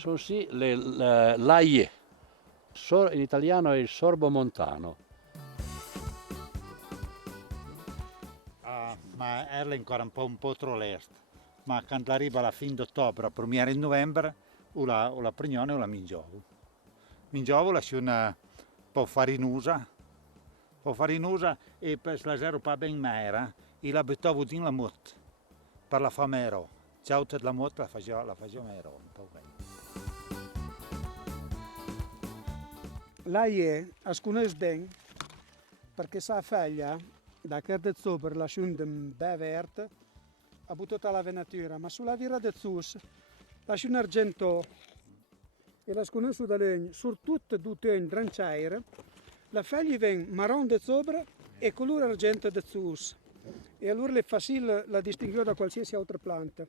Sono sì l'AIE, in italiano è il sorbo montano. Ma era ancora un po' troppo l'est. Ma quando arriva la fine d'ottobre, prima di novembre, o la pregnone o la mangiavo. Mangiavo la una un po' farinosa e per la zero pa ben mera e la buttavo in la motta per la fame ero. Ciao la motta la facevo mera un po' bene. L'AIE es coneix ben perquè sa figlia da che de zober la un bè vert ha buttata la venatura, ma sulla vira de zus la un argento e la sconosciuto da legno, soprattutto due tegni dranciaire, la figlia ven marron de zobra e colore argento de zus. E allora le facile la distinguere da qualsiasi altra pianta.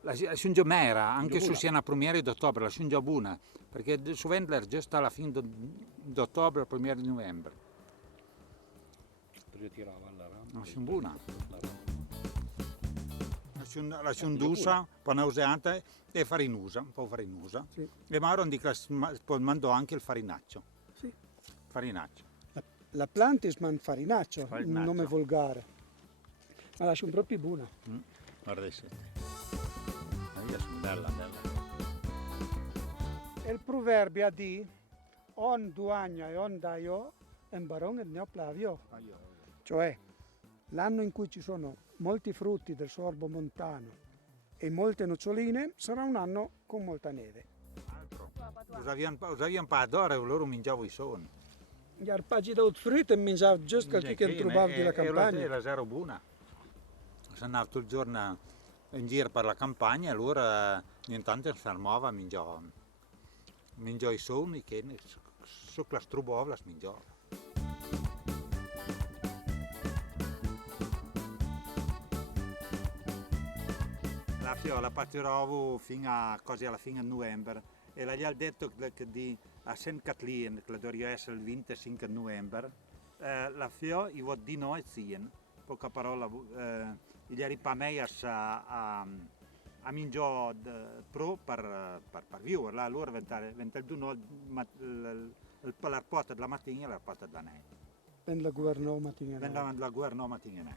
La sciungia mera, anche se sia una prima di ottobre, la sciungia buona, perché sovente è giusto alla fine di ottobre, prima di novembre. La sciungia buona. La sciundusa, un po' nauseante e farinosa, un po' farinosa. Sì. E ma ora poi mando anche il farinaccio. Sì. Farinaccio. La planta è farinaccio, un Farinaccio. nome volgare, ma la sono proprio buona. Guarda se. Bella, bella. E il proverbio di on duagna e on daio e baron e ne plavio. Cioè, l'anno in cui ci sono molti frutti del sorbo montano e molte noccioline sarà un anno con molta neve. Usaviamo pa adoro, loro mangiavo i soni. Gli arpaggi da frutta e mangiavo giusto che trovavo nella E campagna. la zero buona. Sono andato tutto il giorno in giro per la campagna e allora niente si fermava a mangiare i soni che su la strubova la mangiava. La fiola partirò fino a quasi alla fine di novembre e gli ha detto che a St. Kathleen, che dovrebbe essere il 25 novembre, la fiola i vuol di noi ziehen. Poca parola, gli è pa meglio a mangiare pro per vivere, allora diventa il dono la porta della mattina e la porta della notte. Per la guerra mattina. Vengono la guerra mattina.